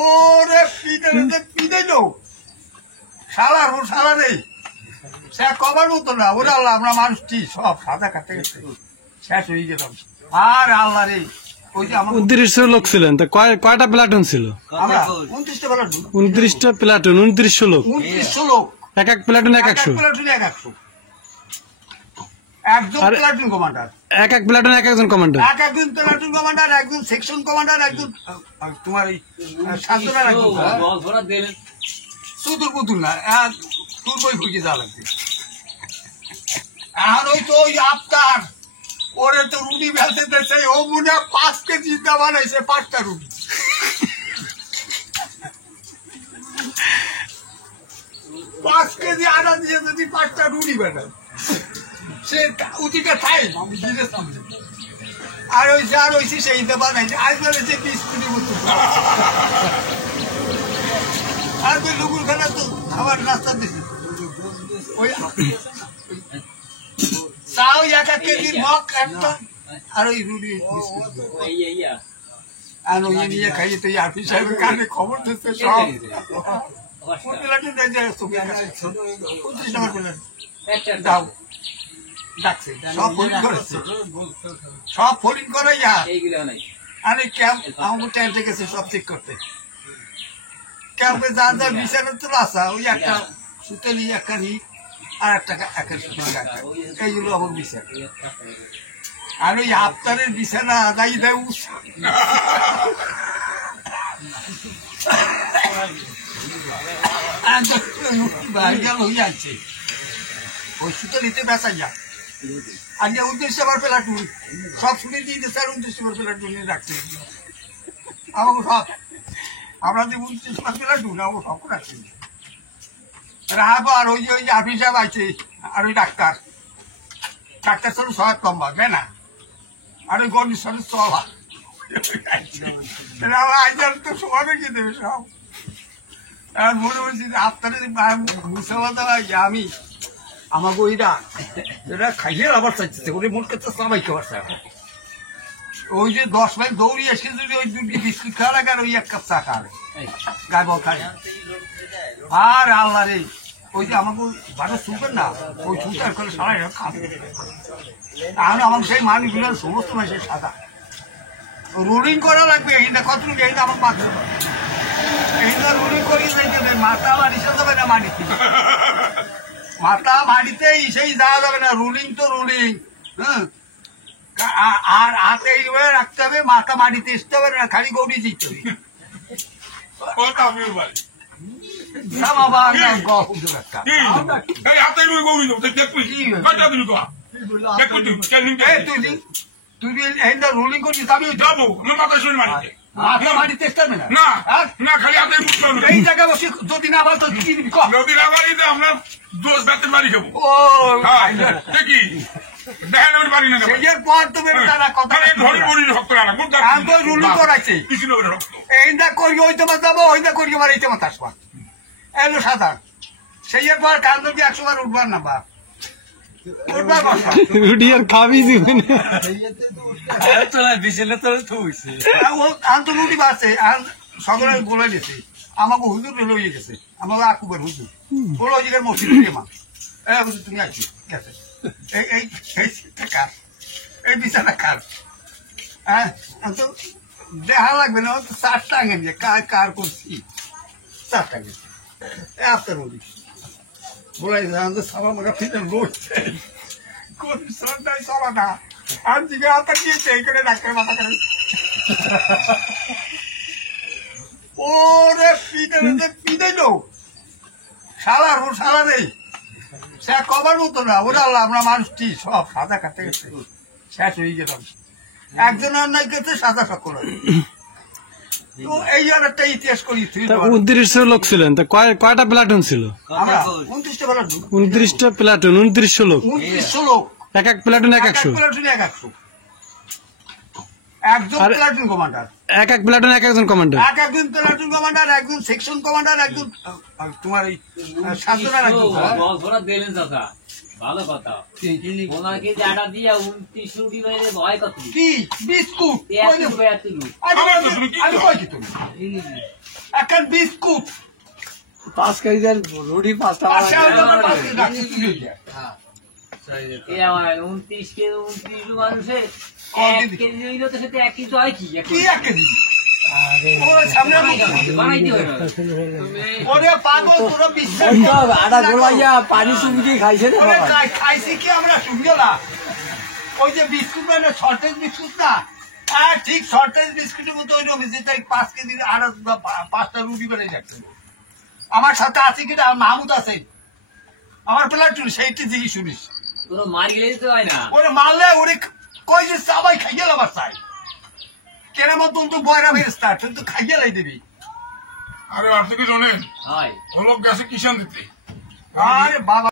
ওরে পিদে তো শালার ও শালা নেই সে কবার মতো না ওরা আল্লাহ আমরা মানুষটি সব সাদা কাটতে গেছে শেষ হয়ে গেলাম আর আল্লাহ রে ওই যে আমার 2900 লোক ছিলেন তা কয়টা প্লাটুন ছিল? আমরা 29টা প্লাটুন 29টা প্লাটুন 2900 লোক 2900 লোক এক এক প্লাটুন 100 প্লাটুন 100 একজন প্লাটুন কমান্ডার এক এক প্লাটুন এক একজন কমান্ডার একজন প্লাটুন কমান্ডার একজন সেকশন কমান্ডার একজন তোমার এই শান্তনার একজন সুদূর পুতুল না তোর বই খুঁজে যাওয়া লাগবে আর ওই তো ওই আফতার ওরে তো রুটি বেলতে দিয়েছে ও মনে 5 কেজি দা বানাইছে 5টা রুটি পাঁচ কেজি আটা দিয়ে যদি 5টা রুটি বানায় সে উচিটা খাই আর ওই যা রয়েছে সেইটা বানাইছে আজ বানাইছে 20 কোটি মতো আর ওই লুকুর খানা তো খাবার নাস্তা দিছে ওই চাও 1 কেজি মগ একদম আর ওই রুটি আর ওই নিয়ে খাইয়ে তো আফিস সাহেবের কানে খবর দিচ্ছে সব দাও ডাকছে সব ফোন করে যা আরে ক্যাম্প আমার ট্যান্টে গেছে সব ঠিক করতে ক্যাম্পে যা যা বিছানা তো আসা ওই একটা সুতেলি একটা নি আর একটা এইগুলো আমার বিছানা আর ওই আফতারের বিছানা আদায় দেয় ওই সুতো নিতে বেসা যা আজকে 29 বার প্লাটুন সব শুনে দিয়ে দিচ্ছে আর 29 বার প্লাটুন রাখছে আমাকে সব আমরা যে 29 বার প্লাটুন আমাকে সব রাখছি রাহাব আর ওই যে আফিস সাহেব আছে আর ওই ডাক্তার চলো সহায় কম পাবে না আর ওই গণিত সঙ্গে চলা আইজার তো সবাই রেখে দেবে সব আর মনে বলছি আপনার মুসাফা আমি আমাকে ওইটা এটা খাইয়ে আবার চাইছে ওই মন কাছে সবাইকে পারছে ওই যে 10 মাইল দৌড়ি এসে যদি ওই 2টি বিস্কুট খাওয়া লাগে আর ওই 1 কাপ চা খাবে গায়ে বল খায় আর আল্লাহ রে ওই যে আমাকে বাটা শুনবেন না ওই ছুটার করে সারা খাবে তাহলে আমার সেই মানুষগুলো সমস্ত মাসের সাদা রোলিং করা লাগবে এইটা কতটুকু এইটা আমার মাথা এইটা রোলিং করিয়ে যাইতে মাথা মারিতে যাবে না মাটিতে মাথা মাটিতেই সেই যাওয়া যাবে না রোলিং তো রোলিং হ্যাঁ আর হাতে এইভাবে রাখতে হবে মাথা মাটিতে আসতে হবে না খালি গৌড়ি দিতে হবে তুই রোলিং করছিস আমি যাবো মাথা মাটিতে আসতে হবে না খালি এই জায়গায় বসে যদি না বল তো কি দিবি যদি না বলি তো আমরা 10 বেতের বাড়ি খাবো ও কি দেখেন বাড়ি না এর পর তো বের তারা কথা ধরে বলি রক্ত না কোন আমি তো রুলু করাইছি কিছু না রক্ত এইটা করি ওই তোমার যাবো ওইটা করি আমার এই তোমার আসবা এলো সাদা সেই এর পর কাল যদি 100 বার উঠবার না বা উঠবা কথা রুটি আর খাবি জীবনে তোলা বিছেলে তোলা থইছে ও আন তো রুটি বাসে আর সকলে বলে দিয়েছে আমাকে হুজুর লইয়ে গেছে আমাকে আকুবার হুজুর বলো জিগার মসজিদে মা হুজুর তুমি আইছি গেছে এই কার এই বিছানা কার হ্যাঁ তো দেখা লাগবে না তো 7 টাকা নিয়ে কার করছি 7 টাকা আপনার রুটি বলাই তো সবার মনে ফিরে লড়ছে কোন শ্রদ্ধাই সবা না আর জিগে আপনার দিয়েছে এই করে ডাক্তার মাথা করে ওরে পিদে তো শালার ও শালা নেই সে কবার মতো না ওরা আল্লাহ আমরা মানুষটি সব সাদা কাটতে গেছে শেষ হয়ে গেলাম একজন অন্যায় করছে সাদা সকল তো এই আর একটা ইতিহাস করি 2900 লোক ছিলেন তা কয়টা প্লাটুন ছিল? আমরা 29টা প্লাটুন 29টা প্লাটুন 2900 লোক 2900 লোক এক এক প্লাটুন 100 প্লাটুন 100 একজন প্লাটুন কমান্ডার এক এক প্লাটুন এক একজন কমান্ডার একজন প্লাটুন কমান্ডার একজন সেকশন কমান্ডার একজন তোমার এই শান্তনার একজন দিলেন দাদা ভালো কথা ওনাকে জায়গা দিয়া 29 রুটি মেরে ভয় কত কি বিস্কুট আমি কই কি তুমি একটা বিস্কুট 5 কেজির রুটি 5 টাকা পাশে আরো দোকান 5 কেজি রাখছি তুই হয়ে যায়। এ আমার 29 কেজি 29 মানুষে কদিন? 1 কেজি হইলো তো সেটা 1 কেজি হয় কি কি 1 কেজি ওরে সামনে বানাইতে হয় না। ওরে পাগল তোরা বিশ্বাস এই তো কর। আটা গোলাইয়া পানি চুমকি খাইছে না ওরে বাবা। খাইছি কি আমরা শুনছো না ওই যে বিস্কুট মানে শর্টেজ বিস্কুট না ঠিক শর্টেজ বিস্কুটের মতো ওই রকম যে তাই 5 কেজি আর 5টা রুটি বানিয়ে রাখছে আমার সাথে আছে কিনা মাহমুদ আছে আমার প্লাটুন সেইটা জিনিস শুনিস কোনো মার গেলে তো হয় না। ওরে মারলে ওরে কই যে সবাই খাইয়ে লাবার চাই কেন মতন তো বয়রা বেরস্তা তুই তো খাইয়ে লাই দিবি আরে আপনি কি জানেন হয় হলক গেছে কিষান দিতে আরে বাবা